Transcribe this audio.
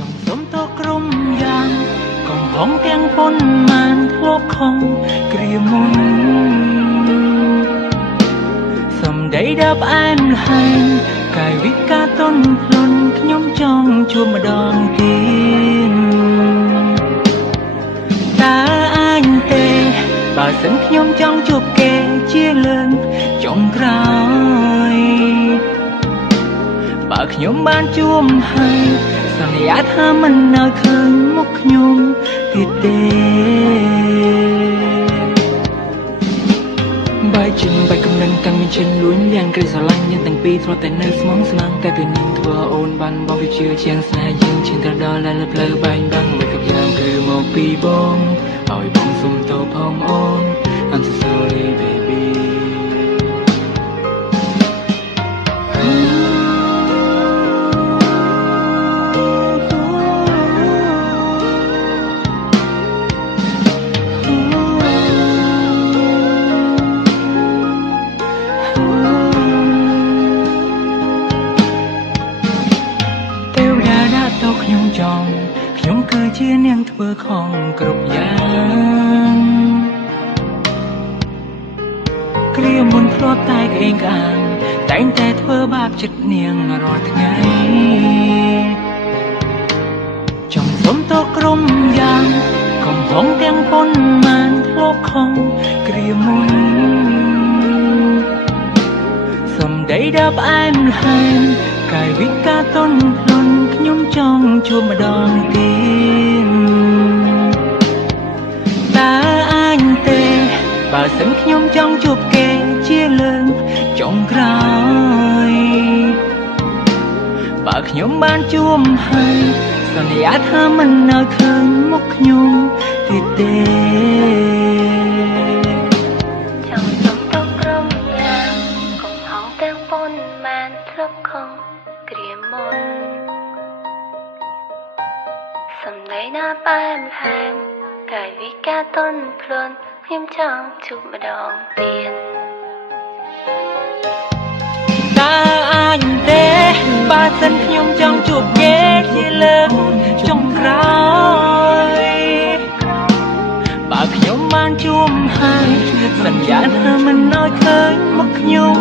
ចង់សុំទោសក្រុមយ៉ាងកំហុងទាំងប៉ុន្មានធ្លាប់ខំគ្រាមុនសំដីដើផ្អែមល្ហែងកាយវិការទន់ភ្លន់ខ្ញុំចង់ជួបម្ដងទៀតតើអញទេបើសិនខ្ញុំចង់ជួបគេជាលើកចុងក្រោយបើខ្ញុំបានជួបហើយសន្យាថាមិននៅឃើញមុខខ្ញុំទៀតទេបាយជិនបាយកំណឹងតាំងមានជិនលួញយ៉ាងក្រីស្រឡាញ់យើងទាំងពីរធ្លាប់តែនៅស្មងស្មាំតែពេលនេះធ្វើអូនបានបងវាជឿជាងស្នេហ៍យើងឈានទៅដល់ដែលផ្លូវបែងបាំងមួយគ្រប់យ៉ាងគឺមកពីបងឲ្យបងសុំទោសផងអូន I'm so sorry baby ខ្ញុំចង់ខ្ញុំគឺជានាងធ្វើខំគ្រប់យ៉ាងគ្រាមុនធ្លាប់តែក្អេងក្អាងតែងតែធ្វើបាបចិត្តនាងរាល់ថ្ងៃចង់សុំទោសក្រុមយ៉ាងកំហុងទាំងប៉ុន្មានធ្លាប់ខំគ្រាមុនសំដីដើផ្អែមល្ហែងកាយវិការទន់ភ្លន់ខ្ញុំចង់ជួបម្ដងទៀតតើអញទេបើសិនខ្ញុំចង់ជួបគេជាលើកចុងក្រោយបើខ្ញុំបានជួបហើយសន្យាថាមិននៅឃើញមុខខ្ញុំទៀតទេចង់សុំទោសក្រុមយ៉ាងកំហុងទាំងប៉ុន្មានធ្លាប់ខំគ្រាមុនសំដីណាប៉ែមល្ហែងកាយវិការទន់ភ្លន់ខ្ញុំចង់ជួបម្ដងទៀតតើអញទេបើសិនខ្ញុំចង់ជួបគេជាលើកចុងក្រោយបើខ្ញុំបានជួបហើយសន្យាថាមិនឲ្យឃើញមុខខ្ញុំ